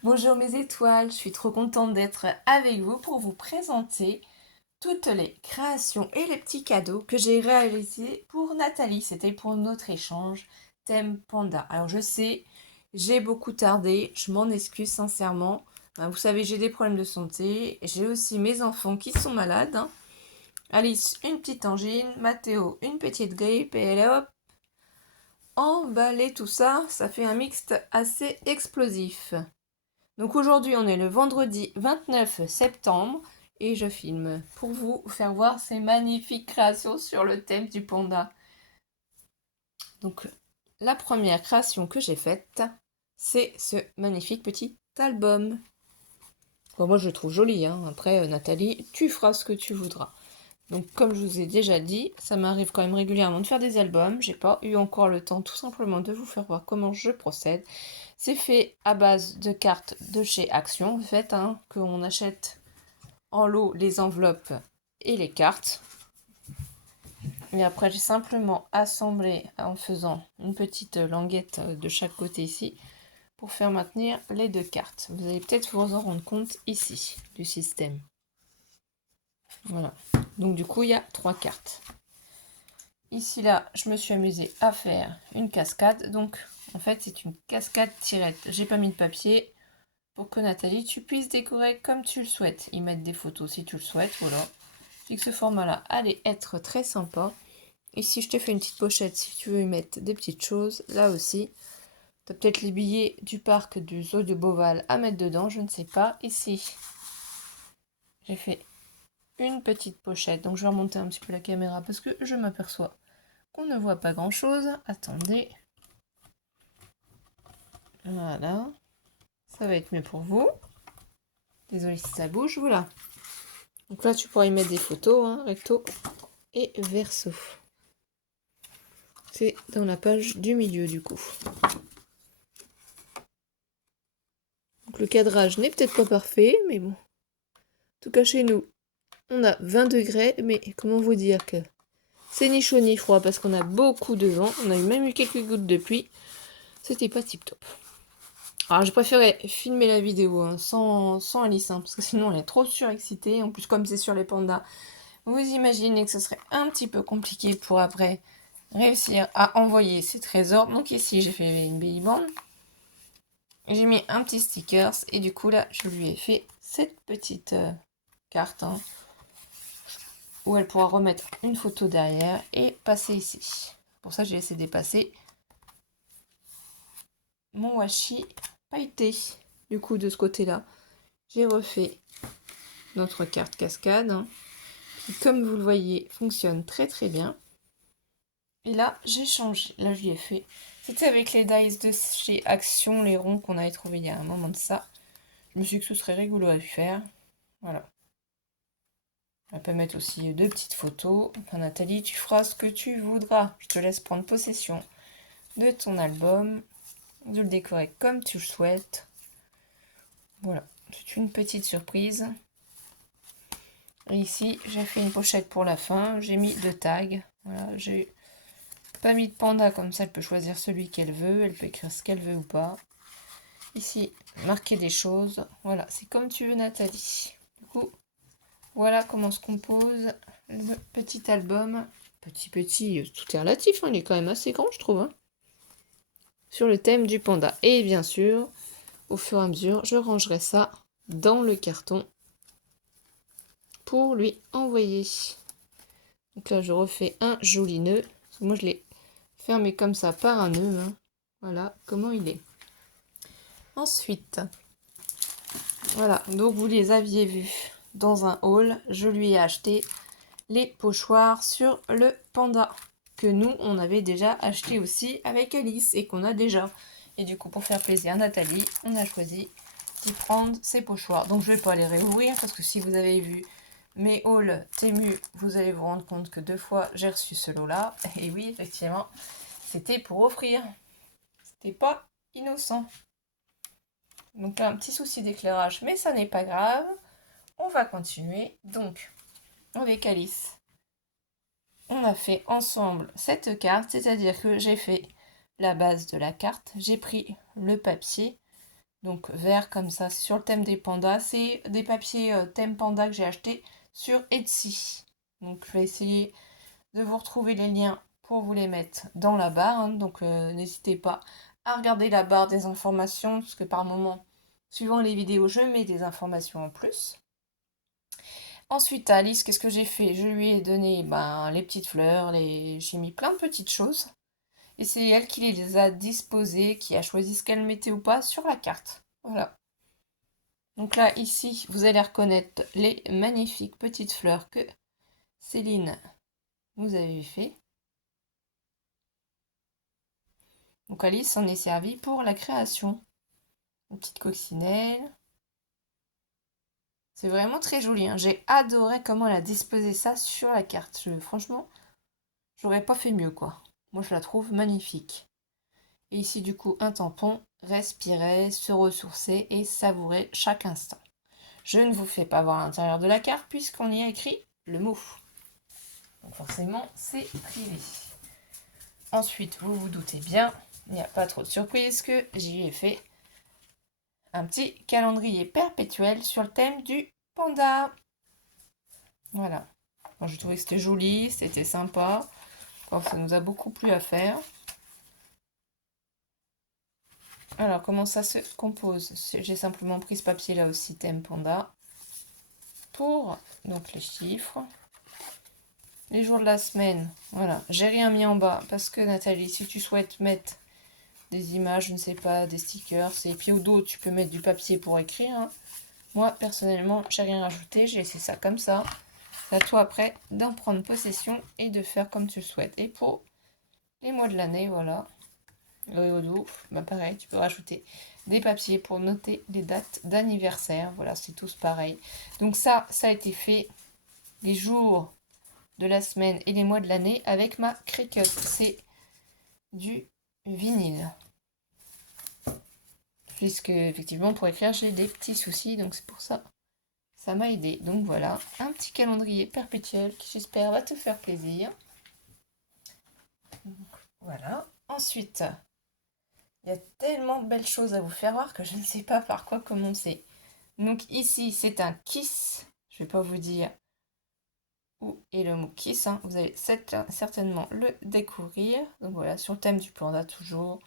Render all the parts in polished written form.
Bonjour mes étoiles, je suis trop contente d'être avec vous pour vous présenter toutes les créations et les petits cadeaux que j'ai réalisés pour Nathalie. C'était pour notre échange thème panda. Alors je sais, j'ai beaucoup tardé, je m'en excuse sincèrement. Vous savez, j'ai des problèmes de santé, j'ai aussi mes enfants qui sont malades, hein. Alice, une petite angine, Mathéo, une petite grippe, et allez hop, emballer tout ça, ça fait un mixte assez explosif. Donc aujourd'hui, on est le vendredi 29 septembre et je filme pour vous faire voir ces magnifiques créations sur le thème du panda. Donc la première création que j'ai faite, c'est ce magnifique petit album. Bon, moi je le trouve joli, hein. Après Nathalie, tu feras ce que tu voudras. Donc comme je vous ai déjà dit, ça m'arrive quand même régulièrement de faire des albums. J'ai pas eu encore le temps tout simplement de vous faire voir comment je procède. C'est fait à base de cartes de chez Action, en fait, hein, qu'on achète en lot les enveloppes et les cartes. Et après, j'ai simplement assemblé en faisant une petite languette de chaque côté ici pour faire maintenir les deux cartes. Vous allez peut-être vous en rendre compte ici du système. Voilà. Donc du coup, il y a 3 cartes. Ici, là, je me suis amusée à faire une cascade. Donc, en fait, c'est une cascade tirette. J'ai pas mis de papier pour que Nathalie, tu puisses décorer comme tu le souhaites. Y mettre des photos si tu le souhaites, voilà. Et que ce format-là allait être très sympa. Ici, je te fais une petite pochette si tu veux y mettre des petites choses. Là aussi, tu as peut-être les billets du parc du zoo de Beauval à mettre dedans, je ne sais pas. Ici, j'ai fait une petite pochette. Donc, je vais remonter un petit peu la caméra parce que je m'aperçois qu'on ne voit pas grand-chose. Attendez. Voilà. Ça va être mieux pour vous. Désolée si ça bouge. Voilà. Donc là, tu pourras y mettre des photos, hein, recto et verso. C'est dans la page du milieu du coup. Donc le cadrage n'est peut-être pas parfait, mais bon. En tout cas chez nous, on a 20 degrés, mais comment vous dire que c'est ni chaud ni froid parce qu'on a beaucoup de vent. On a même eu quelques gouttes de pluie. C'était pas tip top. Alors j'ai préféré filmer la vidéo hein, sans Alice, hein, parce que sinon elle est trop surexcitée. En plus comme c'est sur les pandas, vous imaginez que ce serait un petit peu compliqué pour après réussir à envoyer ces trésors. Donc ici j'ai fait une baby band. J'ai mis un petit stickers et du coup là je lui ai fait cette petite carte hein, où elle pourra remettre une photo derrière et passer ici. Pour ça j'ai laissé dépasser mon washi pailleté. Du coup de ce côté là j'ai refait notre carte cascade hein, qui comme vous le voyez fonctionne très très bien. Et là j'ai changé, là je lui ai fait, c'était avec les dies de chez Action, les ronds qu'on avait trouvé il y a un moment de ça. Je me suis dit que ce serait rigolo à faire. Voilà. On peut mettre aussi deux petites photos. Enfin, Nathalie, tu feras ce que tu voudras. Je te laisse prendre possession de ton album, de le décorer comme tu le souhaites. Voilà, c'est une petite surprise. Et ici, j'ai fait une pochette pour la fin. J'ai mis 2 tags. Voilà, j'ai pas mis de panda, comme ça elle peut choisir celui qu'elle veut. Elle peut écrire ce qu'elle veut ou pas. Ici, marquer des choses. Voilà, c'est comme tu veux, Nathalie. Du coup, voilà comment se compose le petit album. Petit, tout est relatif, hein, il est quand même assez grand, je trouve. Hein, sur le thème du panda. Et bien sûr, au fur et à mesure, je rangerai ça dans le carton pour lui envoyer. Donc là, je refais un joli nœud. Moi, je l'ai fermé comme ça par un nœud. Hein. Voilà comment il est. Ensuite, voilà, donc vous les aviez vus dans un haul. Je lui ai acheté les pochoirs sur le panda que nous on avait déjà acheté aussi avec Alice et qu'on a déjà. Et du coup pour faire plaisir à Nathalie, on a choisi d'y prendre ces pochoirs. Donc je vais pas les réouvrir parce que si vous avez vu mes hauls Temu, vous allez vous rendre compte que 2 fois j'ai reçu ce lot là. Et oui effectivement, c'était pour offrir. C'était pas innocent. Donc là un petit souci d'éclairage, mais ça n'est pas grave. On va continuer donc avec Alice. On a fait ensemble cette carte, c'est-à-dire que j'ai fait la base de la carte, j'ai pris le papier Donc vert comme ça, c'est sur le thème des pandas. C'est des papiers thème panda que j'ai acheté sur Etsy. Donc je vais essayer de vous retrouver les liens pour vous les mettre dans la barre. Hein. Donc n'hésitez pas à regarder la barre des informations, parce que par moment, suivant les vidéos, je mets des informations en plus. Ensuite, à Alice, qu'est-ce que j'ai fait? Je lui ai donné les petites fleurs, j'ai mis plein de petites choses. Et c'est elle qui les a disposées, qui a choisi ce qu'elle mettait ou pas sur la carte. Voilà. Donc là, ici, vous allez reconnaître les magnifiques petites fleurs que Céline vous avait fait. Donc Alice s'en est servie pour la création. Une petite coccinelle. C'est vraiment très joli. Hein. J'ai adoré comment elle a disposé ça sur la carte. Franchement, j'aurais pas fait mieux, quoi. Moi, je la trouve magnifique. Et ici, du coup, un tampon. Respirer, se ressourcer et savourer chaque instant. Je ne vous fais pas voir l'intérieur de la carte puisqu'on y a écrit le mot. Donc forcément, c'est privé. Ensuite, vous vous doutez bien, il n'y a pas trop de surprise que j'y ai fait un petit calendrier perpétuel sur le thème du panda. Voilà. Moi, je trouvais que c'était joli, c'était sympa. Enfin, ça nous a beaucoup plu à faire. Alors, comment ça se compose? J'ai simplement pris ce papier là aussi, thème panda, pour donc les chiffres. Les jours de la semaine, voilà. J'ai rien mis en bas parce que Nathalie, si tu souhaites mettre des images, je ne sais pas, des stickers, et puis au dos, tu peux mettre du papier pour écrire. Hein. Moi, personnellement, j'ai rien rajouté, j'ai laissé ça comme ça. C'est à toi après d'en prendre possession et de faire comme tu le souhaites. Et pour les mois de l'année, voilà. Et au dos, pareil, tu peux rajouter des papiers pour noter les dates d'anniversaire. Voilà, c'est tous pareil. Donc ça a été fait les jours de la semaine et les mois de l'année avec ma Cricut. C'est du vinyle. Puisque, effectivement, pour écrire, j'ai des petits soucis, donc c'est pour ça. Ça m'a aidé. Donc voilà, un petit calendrier perpétuel qui, j'espère, va te faire plaisir. Donc, voilà. Ensuite, il y a tellement de belles choses à vous faire voir que je ne sais pas par quoi commencer. Donc ici, c'est un kiss. Je ne vais pas vous dire où est le mot kiss. Hein. Vous allez certainement le découvrir. Donc voilà, sur le thème du panda toujours.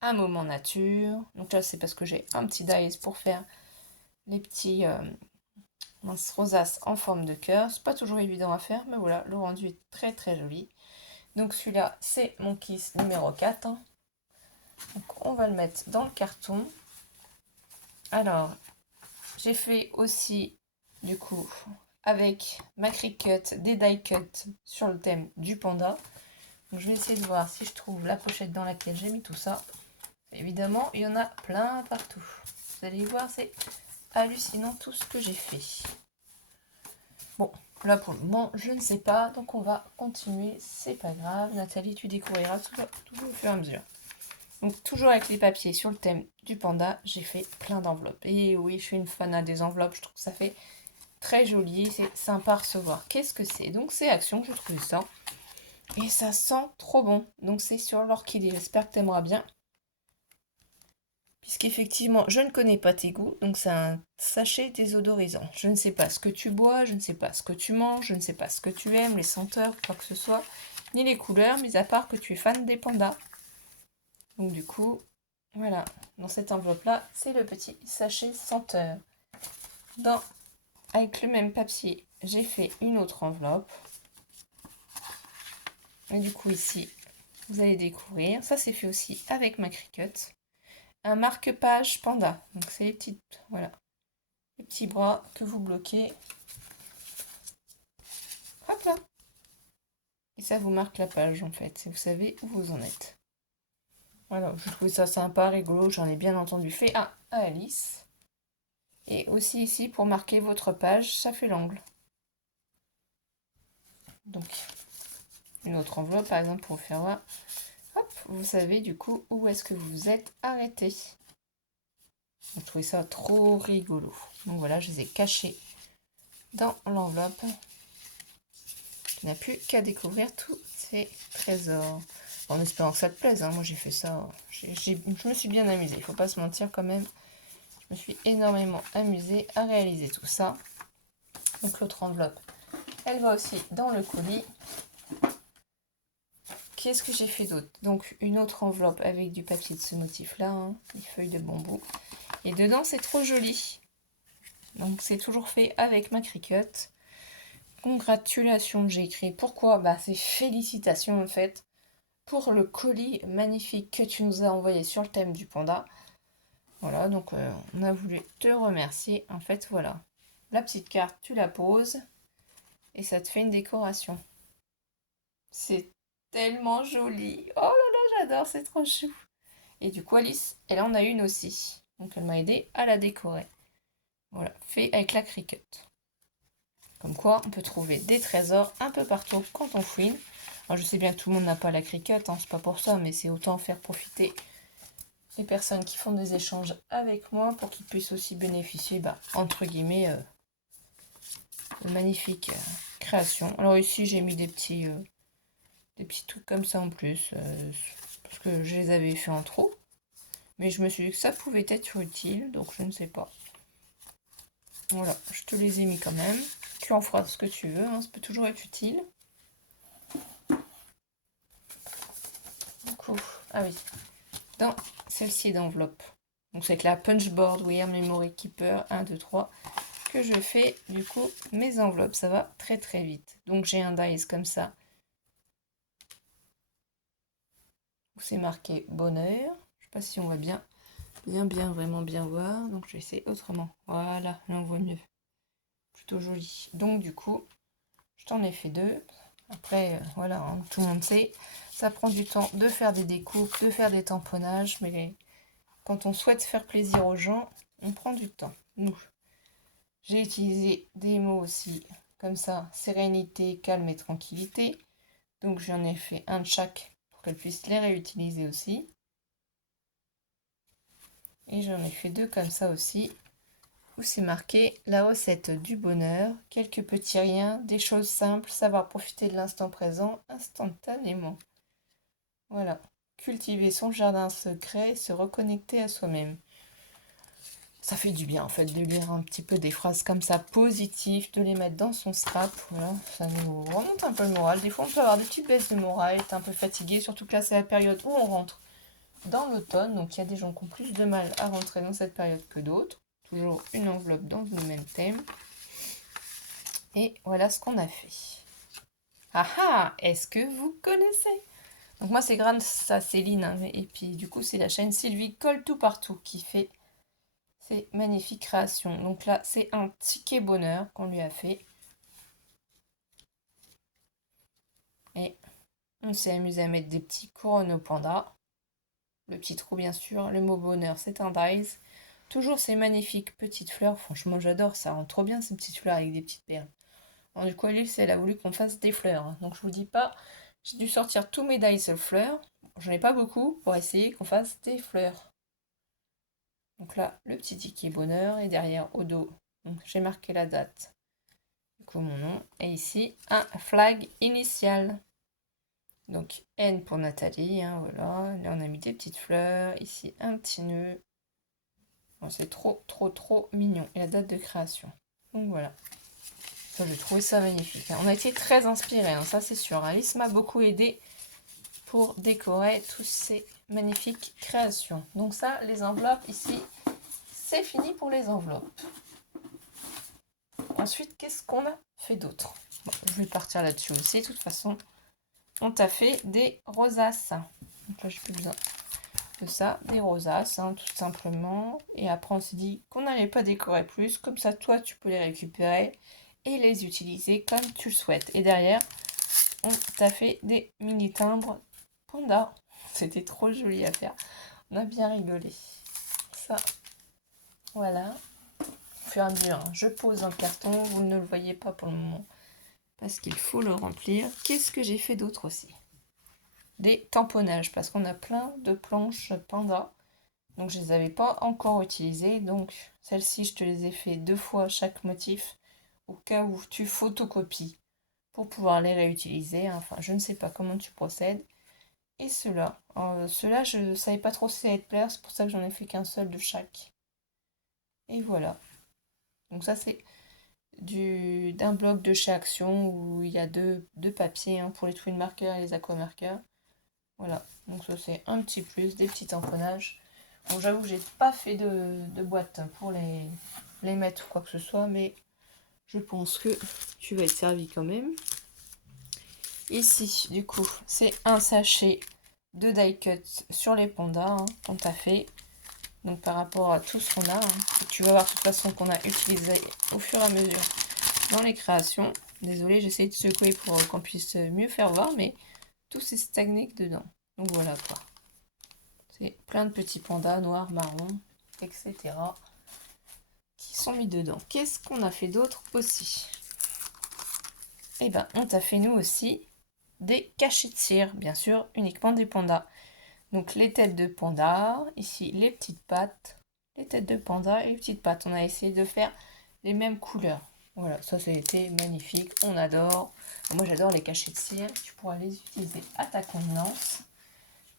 Un moment nature. Donc là, c'est parce que j'ai un petit dies pour faire les petits rosaces en forme de cœur. C'est pas toujours évident à faire, mais voilà, le rendu est très très joli. Donc celui-là, c'est mon kiss numéro 4. Hein. Donc on va le mettre dans le carton. Alors, j'ai fait aussi, du coup, avec ma Cricut, des die cuts sur le thème du panda. Donc je vais essayer de voir si je trouve la pochette dans laquelle j'ai mis tout ça. Évidemment, il y en a plein partout. Vous allez voir, c'est hallucinant tout ce que j'ai fait. Bon, là pour le moment, je ne sais pas, donc on va continuer, c'est pas grave. Nathalie, tu découvriras tout au fur et à mesure. Donc toujours avec les papiers sur le thème du panda, j'ai fait plein d'enveloppes. Et oui, je suis une fan des enveloppes, je trouve que ça fait très joli, c'est sympa à recevoir. Qu'est-ce que c'est? Donc c'est Action, je trouve ça. Et ça sent trop bon. Donc c'est sur l'orchidée, j'espère que tu aimeras bien. Puisqu'effectivement, je ne connais pas tes goûts, donc c'est un sachet désodorisant. Je ne sais pas ce que tu bois, je ne sais pas ce que tu manges, je ne sais pas ce que tu aimes, les senteurs, quoi que ce soit, ni les couleurs, mis à part que tu es fan des pandas. Donc du coup, voilà, dans cette enveloppe-là, c'est le petit sachet senteur. Avec le même papier, j'ai fait une autre enveloppe. Et du coup ici, vous allez découvrir, ça c'est fait aussi avec ma Cricut. Un marque-page panda. Donc c'est les petites, voilà, les petits bras que vous bloquez. Hop là. Et ça vous marque la page en fait. Vous savez où vous en êtes. Voilà, je trouve ça sympa, rigolo. J'en ai bien entendu fait un à Alice. Et aussi ici pour marquer votre page, ça fait l'angle. Donc une autre enveloppe par exemple pour vous faire voir. Hop, vous savez du coup où est-ce que vous vous êtes arrêté. Je trouvais ça trop rigolo. Donc voilà, je les ai cachés dans l'enveloppe. Tu n'as plus qu'à découvrir tous ces trésors. En espérant que ça te plaise, hein. Moi j'ai fait ça. Je me suis bien amusée, il faut pas se mentir quand même. Je me suis énormément amusée à réaliser tout ça. Donc l'autre enveloppe, elle va aussi dans le colis. Qu'est-ce que j'ai fait d'autre? Donc une autre enveloppe avec du papier de ce motif-là, hein, des feuilles de bambou. Et dedans, c'est trop joli. Donc c'est toujours fait avec ma Cricut. Congratulations, j'ai écrit. Pourquoi? Bah c'est félicitations en fait pour le colis magnifique que tu nous as envoyé sur le thème du panda. Voilà, donc on a voulu te remercier. En fait, voilà. La petite carte, tu la poses et ça te fait une décoration. C'est tellement joli. Oh là là, j'adore, c'est trop chou. Et du coup, Alice, elle en a une aussi. Donc elle m'a aidé à la décorer. Voilà, fait avec la Cricut. Comme quoi, on peut trouver des trésors un peu partout quand on fouine. Alors, je sais bien que tout le monde n'a pas la Cricut, hein, c'est pas pour ça, mais c'est autant faire profiter les personnes qui font des échanges avec moi pour qu'ils puissent aussi bénéficier, bah, entre guillemets, de magnifiques créations. Alors ici, j'ai mis des petits trucs comme ça en plus, parce que je les avais fait en trop. Mais je me suis dit que ça pouvait être utile, donc je ne sais pas. Voilà, je te les ai mis quand même. Tu en feras ce que tu veux, hein, ça peut toujours être utile. Du coup, ah oui, dans celle-ci d'enveloppe. Donc c'est avec la Punchboard Wear Memory Keeper 1, 2, 3 que je fais du coup mes enveloppes. Ça va très très vite. Donc j'ai un dice comme ça où c'est marqué bonheur. Je sais pas si on voit bien, vraiment bien voir. Donc je vais essayer autrement. Voilà, là on voit mieux. Plutôt joli. Donc du coup, je t'en ai fait deux. Après, voilà, hein, tout le monde sait, ça prend du temps de faire des découpes, de faire des tamponnages, mais quand on souhaite faire plaisir aux gens, on prend du temps. Nous, j'ai utilisé des mots aussi, comme ça, sérénité, calme et tranquillité. Donc j'en ai fait un de chaque pour qu'elle puisse les réutiliser aussi. Et j'en ai fait deux comme ça aussi, où c'est marqué la recette du bonheur, quelques petits riens, des choses simples, savoir profiter de l'instant présent instantanément. Voilà, cultiver son jardin secret et se reconnecter à soi-même. Ça fait du bien en fait de lire un petit peu des phrases comme ça positives, de les mettre dans son scrap. Voilà, ça nous remonte un peu le moral. Des fois on peut avoir des petites baisses de morale, être un peu fatigué, surtout que là c'est la période où on rentre dans l'automne. Donc il y a des gens qui ont plus de mal à rentrer dans cette période que d'autres. Toujours une enveloppe dans le même thème. Et voilà ce qu'on a fait. Ah ah, est-ce que vous connaissez? Donc moi c'est grâce à Céline, hein, et puis du coup c'est la chaîne Sylvie Colle Tout Partout qui fait ces magnifiques créations. Donc là c'est un ticket bonheur qu'on lui a fait. Et on s'est amusé à mettre des petits couronnes au panda. Le petit trou bien sûr, le mot bonheur c'est un dice. Toujours ces magnifiques petites fleurs, franchement j'adore, ça rend trop bien ces petites fleurs avec des petites perles. Alors du coup Alice elle a voulu qu'on fasse des fleurs, hein. Donc je vous dis pas, j'ai dû sortir tous mes dice fleurs. J'en ai pas beaucoup pour essayer qu'on fasse des fleurs. Donc là, le petit ticket bonheur et derrière au dos, j'ai marqué la date, du coup mon nom, et ici un flag initial. Donc N pour Nathalie, hein, voilà. Là on a mis des petites fleurs, ici un petit nœud. Bon, c'est trop trop trop mignon. Et la date de création. Donc voilà. Ça, j'ai trouvé ça magnifique, hein. On a été très inspirés, hein, ça c'est sûr. Alice m'a beaucoup aidé pour décorer tous ces magnifiques créations. Donc ça, les enveloppes ici, c'est fini pour les enveloppes. Ensuite, qu'est-ce qu'on a fait d'autre? Bon, je vais partir là-dessus aussi. De toute façon, on t'a fait des rosaces. Donc là, j'ai plus besoin de ça. Des rosaces, hein, tout simplement. Et après, on s'est dit qu'on n'allait pas décorer plus. Comme ça, toi, tu peux les récupérer et les utiliser comme tu le souhaites. Et derrière, on t'a fait des mini timbres panda. C'était trop joli à faire. On a bien rigolé. Ça, voilà. Au fur et à mesure, hein, je pose un carton. Vous ne le voyez pas pour le moment parce qu'il faut le remplir. Qu'est-ce que j'ai fait d'autre aussi? Des tamponnages parce qu'on a plein de planches panda. Donc je ne les avais pas encore utilisées. Donc celles-ci, je te les ai fait 2 fois chaque motif au cas où tu photocopies pour pouvoir les réutiliser. Enfin, je ne sais pas comment tu procèdes. Et ceux-là, je ne savais pas trop si ça allait te plaire, c'est pour ça que j'en ai fait qu'un seul de chaque. Et voilà. Donc ça c'est d'un bloc de chez Action où il y a deux papiers hein, pour les twin markers et les aquamarkers. Voilà, donc ça c'est un petit plus, des petits tamponnages. Bon, j'avoue que j'ai pas fait de boîte pour les mettre ou quoi que ce soit, mais je pense que tu vas être servi quand même. Ici, du coup, c'est un sachet de die cut sur les pandas hein, qu'on t'a fait. Donc par rapport à tout ce qu'on a, hein, tu vas voir de toute façon qu'on a utilisé au fur et à mesure dans les créations. Désolée, j'essaie de secouer pour qu'on puisse mieux faire voir, mais tout s'est stagné dedans. Donc voilà quoi. C'est plein de petits pandas noirs, marrons, etc. qui sont mis dedans. Qu'est-ce qu'on a fait d'autre aussi? Eh ben, on t'a fait nous aussi des cachets de cire, bien sûr, uniquement des pandas. Donc les têtes de panda, ici les petites pattes, les têtes de panda et les petites pattes. On a essayé de faire les mêmes couleurs. Voilà, ça a été magnifique, on adore. Moi j'adore les cachets de cire, tu pourras les utiliser à ta convenance.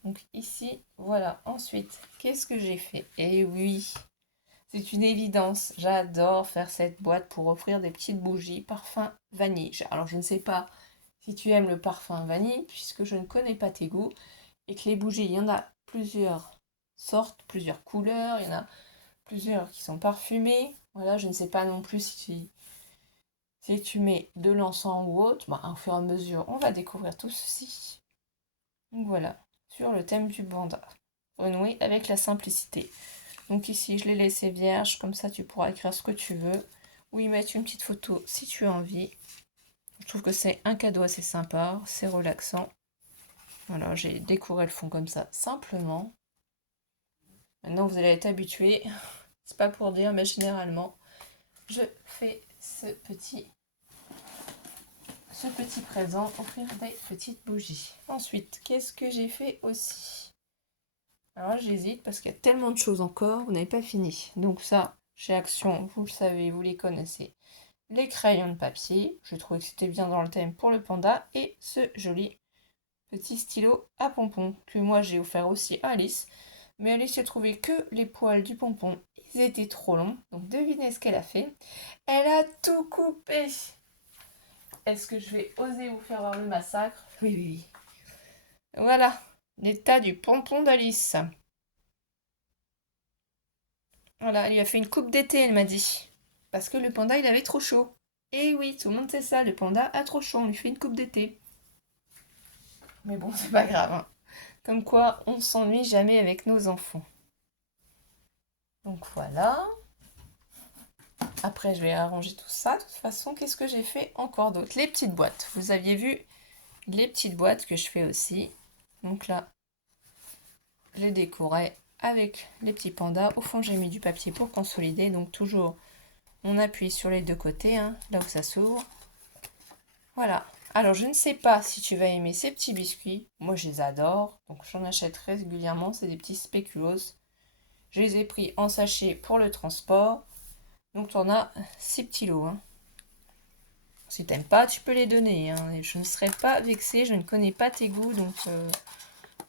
Donc ici, voilà. Ensuite, qu'est-ce que j'ai fait? Eh oui, c'est une évidence. J'adore faire cette boîte pour offrir des petites bougies parfum vanille. Alors je ne sais pas si tu aimes le parfum vanille, puisque je ne connais pas tes goûts, et que les bougies, il y en a plusieurs sortes, plusieurs couleurs, il y en a plusieurs qui sont parfumées. Voilà, je ne sais pas non plus si tu mets de l'encens ou autre. Bah, au fur et à mesure, on va découvrir tout ceci. Donc voilà, sur le thème du panda. Renouer avec la simplicité. Donc ici, je l'ai laissé vierge, comme ça tu pourras écrire ce que tu veux. Ou y mettre une petite photo si tu as envie. Je trouve que c'est un cadeau assez sympa, c'est relaxant. Voilà, j'ai décoré le fond comme ça, simplement. Maintenant, vous allez être habitués. C'est pas pour dire, mais généralement, je fais ce petit présent, offrir des petites bougies. Ensuite, qu'est-ce que j'ai fait aussi? Alors j'hésite parce qu'il y a tellement de choses encore, vous n'avez pas fini. Donc ça, chez Action, vous le savez, vous les connaissez. Les crayons de papier, je trouvais que c'était bien dans le thème pour le panda. Et ce joli petit stylo à pompons que moi j'ai offert aussi à Alice. Mais Alice a trouvé que les poils du pompon, ils étaient trop longs. Donc devinez ce qu'elle a fait. Elle a tout coupé. Est-ce que je vais oser vous faire voir le massacre? Oui, oui, oui. Voilà, l'état du pompon d'Alice. Voilà, elle lui a fait une coupe d'été, elle m'a dit. Parce que le panda, il avait trop chaud. Et oui, tout le monde sait ça, le panda a trop chaud, on lui fait une coupe d'été. Mais bon, c'est pas grave, hein. Comme quoi, on s'ennuie jamais avec nos enfants. Donc voilà. Après, je vais arranger tout ça. De toute façon, qu'est-ce que j'ai fait encore d'autre? Les petites boîtes. Vous aviez vu les petites boîtes que je fais aussi. Donc là, je les décorais avec les petits pandas. Au fond, j'ai mis du papier pour consolider. Donc toujours, on appuie sur les deux côtés, hein, là où ça s'ouvre. Voilà. Alors, je ne sais pas si tu vas aimer ces petits biscuits. Moi, je les adore. Donc, j'en achète régulièrement. C'est des petits spéculoos. Je les ai pris en sachet pour le transport. Donc, tu en as 6 petits lots. Hein. Si t'aimes pas, tu peux les donner. Hein. Et je ne serais pas vexée. Je ne connais pas tes goûts. Donc,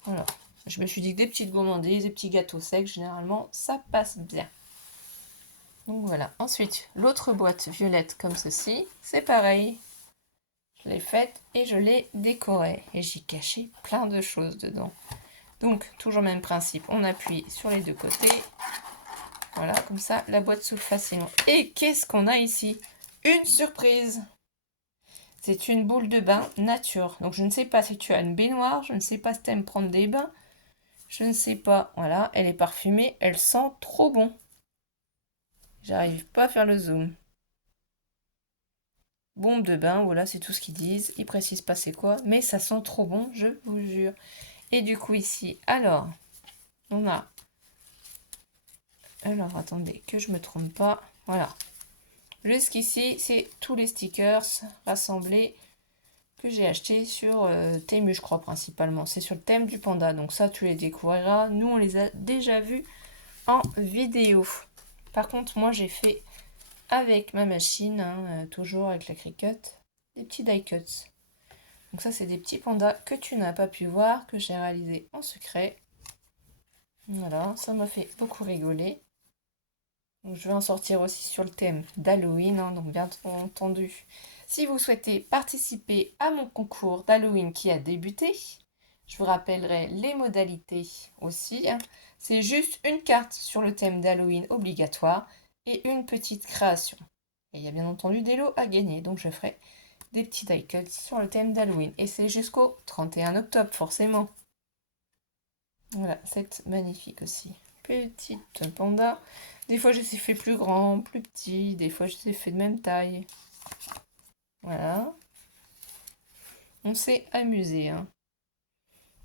voilà. Je me suis dit que des petites gourmandises, des petits gâteaux secs, généralement, ça passe bien. Donc, voilà. Ensuite, l'autre boîte violette comme ceci. C'est pareil. Je l'ai faite et je l'ai décorée. Et j'y cachais plein de choses dedans. Donc, toujours le même principe. On appuie sur les deux côtés. Voilà, comme ça, la boîte s'ouvre facilement. Et qu'est-ce qu'on a ici? Une surprise! C'est une boule de bain nature. Donc, je ne sais pas si tu as une baignoire. Je ne sais pas si tu aimes prendre des bains. Je ne sais pas. Voilà, elle est parfumée. Elle sent trop bon. J'arrive pas à faire le zoom. Bombe de bain, voilà, c'est tout ce qu'ils disent. Ils précisent pas c'est quoi, mais ça sent trop bon, je vous jure. Et du coup ici, alors, on a... Alors, attendez, que je me trompe pas. Voilà. Jusqu'ici, c'est tous les stickers rassemblés que j'ai achetés sur Temu, je crois, principalement. C'est sur le thème du panda, donc ça, tu les découvriras. Nous, on les a déjà vus en vidéo. Par contre, moi, j'ai fait avec ma machine, hein, toujours avec la Cricut, des petits die cuts. Donc ça, c'est des petits pandas que tu n'as pas pu voir, que j'ai réalisé en secret. Voilà, ça m'a fait beaucoup rigoler. Donc, je vais en sortir aussi sur le thème d'Halloween, hein, donc bien entendu. Si vous souhaitez participer à mon concours d'Halloween qui a débuté, je vous rappellerai les modalités aussi, hein. C'est juste une carte sur le thème d'Halloween obligatoire et une petite création. Et il y a bien entendu des lots à gagner, donc je ferai des petits die cuts sur le thème d'Halloween. Et c'est jusqu'au 31 octobre, forcément. Voilà, c'est magnifique aussi. Petite panda. Des fois, je les ai fait plus grand, plus petit. Des fois, je les ai fait de même taille. Voilà. On s'est amusé, hein.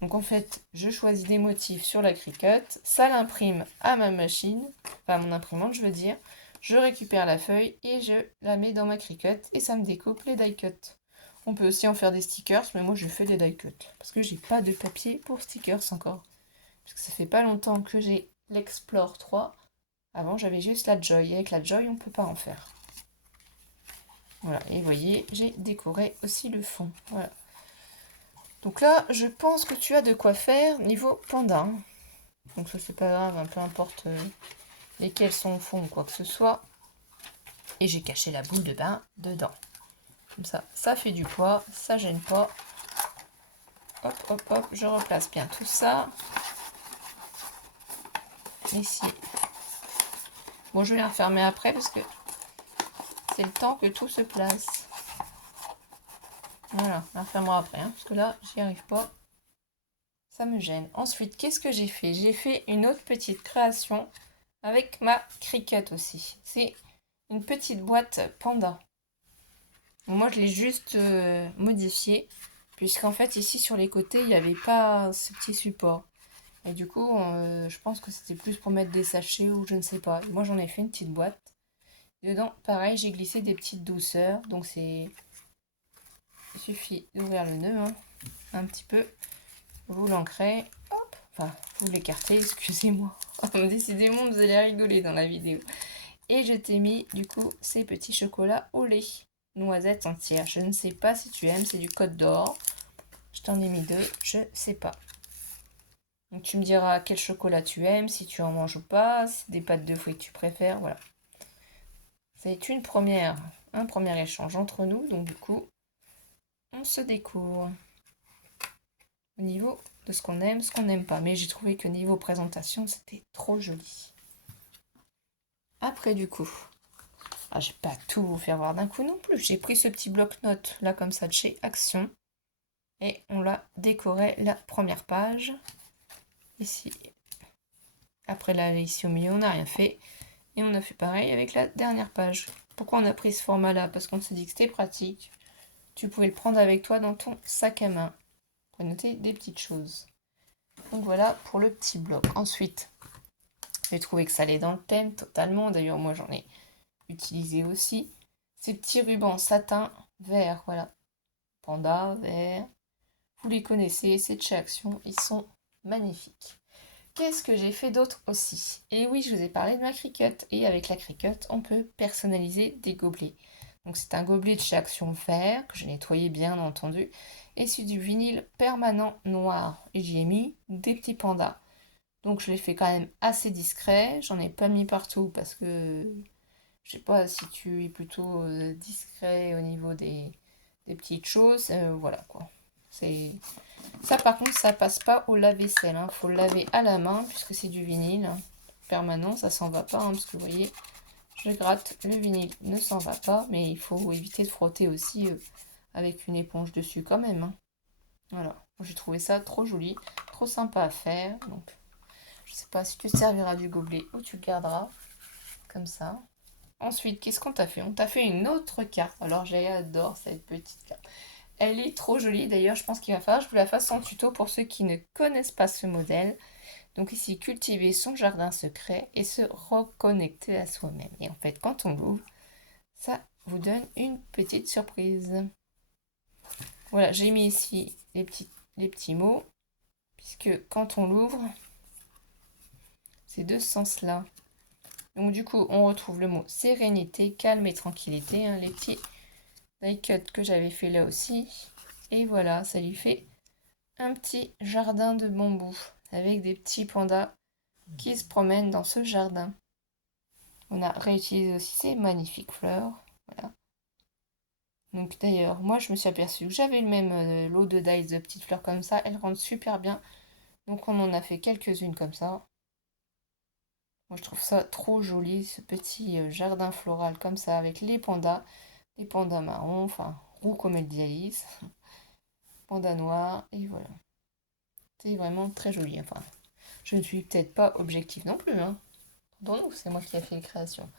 Donc en fait, je choisis des motifs sur la Cricut, ça l'imprime à ma machine, enfin à mon imprimante je veux dire, je récupère la feuille et je la mets dans ma Cricut et ça me découpe les die cuts. On peut aussi en faire des stickers, mais moi je fais des die cuts parce que j'ai pas de papier pour stickers encore. Parce que ça fait pas longtemps que j'ai l'Explore 3. Avant j'avais juste la Joy, et avec la Joy on peut pas en faire. Voilà, et vous voyez, j'ai décoré aussi le fond. Voilà. Donc là, je pense que tu as de quoi faire niveau panda. Donc ça, c'est pas grave, hein, peu importe lesquels sont au fond ou quoi que ce soit. Et j'ai caché la boule de bain dedans. Comme ça fait du poids, ça gêne pas. Hop, hop, hop, je replace bien tout ça. Ici. Bon, je vais la refermer après parce que c'est le temps que tout se place. Voilà, la refermera après, hein, parce que là, j'y arrive pas. Ça me gêne. Ensuite, qu'est-ce que j'ai fait? J'ai fait une autre petite création avec ma Cricut aussi. C'est une petite boîte panda. Moi, je l'ai juste modifié, puisqu'en fait, ici, sur les côtés, il n'y avait pas ce petit support. Et du coup, je pense que c'était plus pour mettre des sachets ou je ne sais pas. Moi, j'en ai fait une petite boîte. Dedans, pareil, j'ai glissé des petites douceurs. Donc, il suffit d'ouvrir le nœud, hein, un petit peu. Vous l'ancrez. Hop. Enfin, vous l'écartez, excusez-moi. Décidément, vous allez rigoler dans la vidéo. Et je t'ai mis, du coup, ces petits chocolats au lait. Noisettes entières. Je ne sais pas si tu aimes, c'est du Côte d'Or. Je t'en ai mis 2, je sais pas. Donc tu me diras quel chocolat tu aimes, si tu en manges ou pas, si c'est des pâtes de fruits que tu préfères, voilà. C'est un premier échange entre nous, donc du coup, on se découvre au niveau de ce qu'on aime, ce qu'on n'aime pas. Mais j'ai trouvé que niveau présentation, c'était trop joli. Après du coup, je vais pas tout vous faire voir d'un coup non plus. J'ai pris ce petit bloc-notes là comme ça de chez Action. Et on l'a décoré la première page. Ici. Après là, ici au milieu, on n'a rien fait. Et on a fait pareil avec la dernière page. Pourquoi on a pris ce format-là? Parce qu'on s'est dit que c'était pratique. Tu pouvais le prendre avec toi dans ton sac à main. Pour noter des petites choses. Donc voilà pour le petit bloc. Ensuite, j'ai trouvé que ça allait dans le thème totalement. D'ailleurs, moi j'en ai utilisé aussi. Ces petits rubans satin vert, voilà. Panda, vert. Vous les connaissez, c'est de chez Action. Ils sont magnifiques. Qu'est-ce que j'ai fait d'autre aussi? Et oui, je vous ai parlé de ma Cricut. Et avec la Cricut, on peut personnaliser des gobelets. Donc c'est un gobelet de chez Action Vert, que j'ai nettoyé bien entendu. Et c'est du vinyle permanent noir. Et j'y ai mis des petits pandas. Donc je l'ai fait quand même assez discret. J'en ai pas mis partout parce que je sais pas si tu es plutôt discret au niveau des petites choses. Voilà quoi. Ça par contre ça passe pas au lave-vaisselle, hein. Faut le laver à la main puisque c'est du vinyle permanent, ça s'en va pas, hein, parce que vous voyez, je gratte, le vinyle ne s'en va pas, mais il faut éviter de frotter aussi avec une éponge dessus quand même, hein. Voilà, j'ai trouvé ça trop joli, trop sympa à faire, donc je sais pas si tu te serviras du gobelet ou tu le garderas comme ça. Ensuite, qu'est-ce qu'on t'a fait? On t'a fait une autre carte. Alors j'adore cette petite carte. Elle est trop jolie. D'ailleurs, je pense qu'il va falloir que je vous la fasse en tuto pour ceux qui ne connaissent pas ce modèle. Donc ici, cultiver son jardin secret et se reconnecter à soi-même. Et en fait, quand on l'ouvre, ça vous donne une petite surprise. Voilà, j'ai mis ici les petits mots, puisque quand on l'ouvre, c'est de ce sens-là. Donc du coup, on retrouve le mot sérénité, calme et tranquillité, hein, les petits die cuts que j'avais fait là aussi. Et voilà, ça lui fait un petit jardin de bambou avec des petits pandas qui se promènent dans ce jardin. On a réutilisé aussi ces magnifiques fleurs. Voilà. Donc d'ailleurs, moi je me suis aperçue que j'avais le même lot de dies de petites fleurs comme ça. Elles rendent super bien. Donc on en a fait quelques-unes comme ça. Moi je trouve ça trop joli, ce petit jardin floral comme ça avec les pandas marrons, enfin roux comme elles disent, pandas noirs, et voilà. C'est vraiment très joli. Enfin, je ne suis peut-être pas objective non plus, hein. Pardon, c'est moi qui ai fait les créations.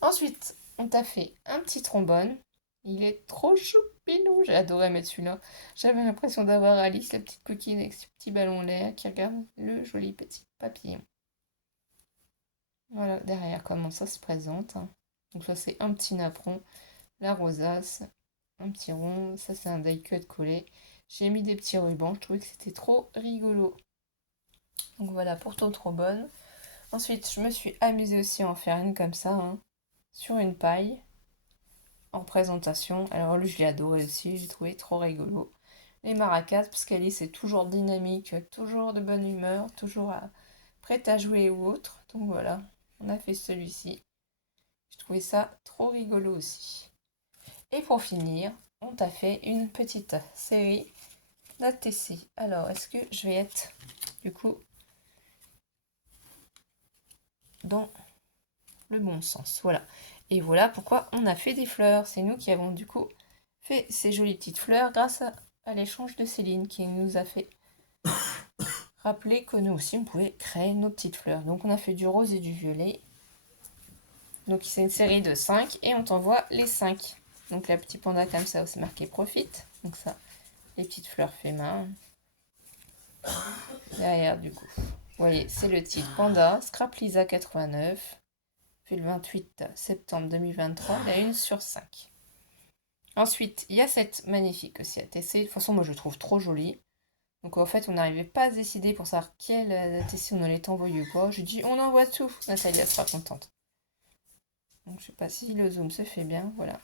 Ensuite, on t'a fait un petit trombone. Il est trop choupinou. J'ai adoré mettre celui-là. J'avais l'impression d'avoir Alice, la petite coquine avec ses petits ballons l'air qui regarde le joli petit papillon. Voilà, derrière comment ça se présente, hein. Donc ça c'est un petit napperon, la rosace, un petit rond, ça c'est un die cut collé. J'ai mis des petits rubans, je trouvais que c'était trop rigolo. Donc voilà pour ton trombone. Ensuite, je me suis amusée aussi à en faire une comme ça, hein, sur une paille, en présentation. Alors lui, je l'ai adoré aussi, j'ai trouvé trop rigolo. Les maracas, parce qu'Alice est toujours dynamique, toujours de bonne humeur, toujours prête à jouer ou autre. Donc voilà, on a fait celui-ci. Je trouvais ça trop rigolo aussi. Et pour finir, on t'a fait une petite série d'ATC. Alors, est-ce que je vais être, du coup, dans le bon sens? Voilà. Et voilà pourquoi on a fait des fleurs. C'est nous qui avons, du coup, fait ces jolies petites fleurs grâce à l'échange de Céline qui nous a fait rappeler que nous aussi, on pouvait créer nos petites fleurs. Donc, on a fait du rose et du violet. Donc, c'est une série de 5 et on t'envoie les 5. Donc, la petite panda comme ça, c'est marqué profite. Donc, ça, les petites fleurs fait main. Derrière, du coup, vous voyez, c'est le titre Panda, Scrap Lisa 89, puis le 28 septembre 2023, la 1 sur 5. Ensuite, il y a cette magnifique aussi ATC. De toute façon, moi, je trouve trop jolie. Donc, en fait, on n'arrivait pas à se décider pour savoir quelle ATC on allait t'envoyer ou pas. Je dis, on envoie tout. Nathalie, elle sera contente. Donc, je sais pas si le zoom se fait bien. Voilà.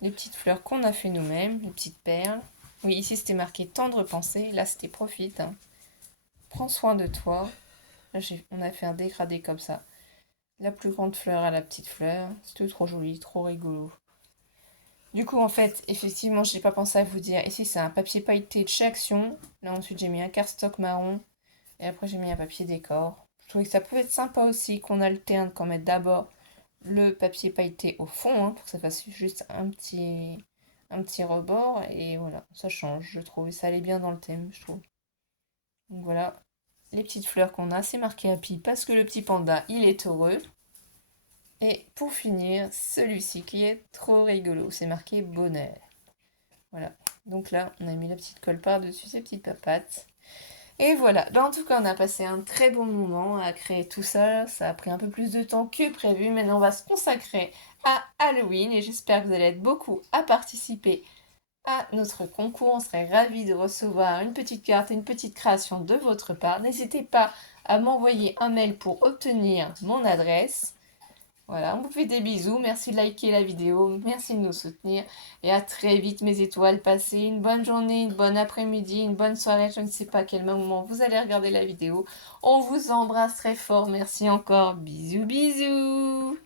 Les petites fleurs qu'on a fait nous-mêmes, les petites perles. Oui, ici, c'était marqué tendre pensée. Là, c'était profite, hein. Prends soin de toi. Là, on a fait un dégradé comme ça. La plus grande fleur à la petite fleur. C'était trop joli, trop rigolo. Du coup, en fait, effectivement, j'ai pas pensé à vous dire. Ici, c'est un papier pailleté de chez Action. Là, ensuite, j'ai mis un cardstock marron. Et après, j'ai mis un papier décor. Je trouvais que ça pouvait être sympa aussi qu'on alterne, qu'on mette d'abord le papier pailleté au fond, hein, pour que ça fasse juste un petit rebord. Et voilà, ça change, je trouve. Et ça allait bien dans le thème, je trouve. Donc voilà, les petites fleurs qu'on a, c'est marqué Happy parce que le petit panda, il est heureux. Et pour finir, celui-ci qui est trop rigolo, c'est marqué bonheur. Voilà, donc là, on a mis la petite colle par-dessus ces petites papates. Et voilà, en tout cas, on a passé un très bon moment à créer tout ça. Ça a pris un peu plus de temps que prévu. Maintenant, on va se consacrer à Halloween et j'espère que vous allez être beaucoup à participer à notre concours. On serait ravis de recevoir une petite carte et une petite création de votre part. N'hésitez pas à m'envoyer un mail pour obtenir mon adresse. Voilà, on vous fait des bisous. Merci de liker la vidéo. Merci de nous soutenir. Et à très vite, mes étoiles. Passez une bonne journée, une bonne après-midi, une bonne soirée. Je ne sais pas à quel moment vous allez regarder la vidéo. On vous embrasse très fort. Merci encore. Bisous, bisous.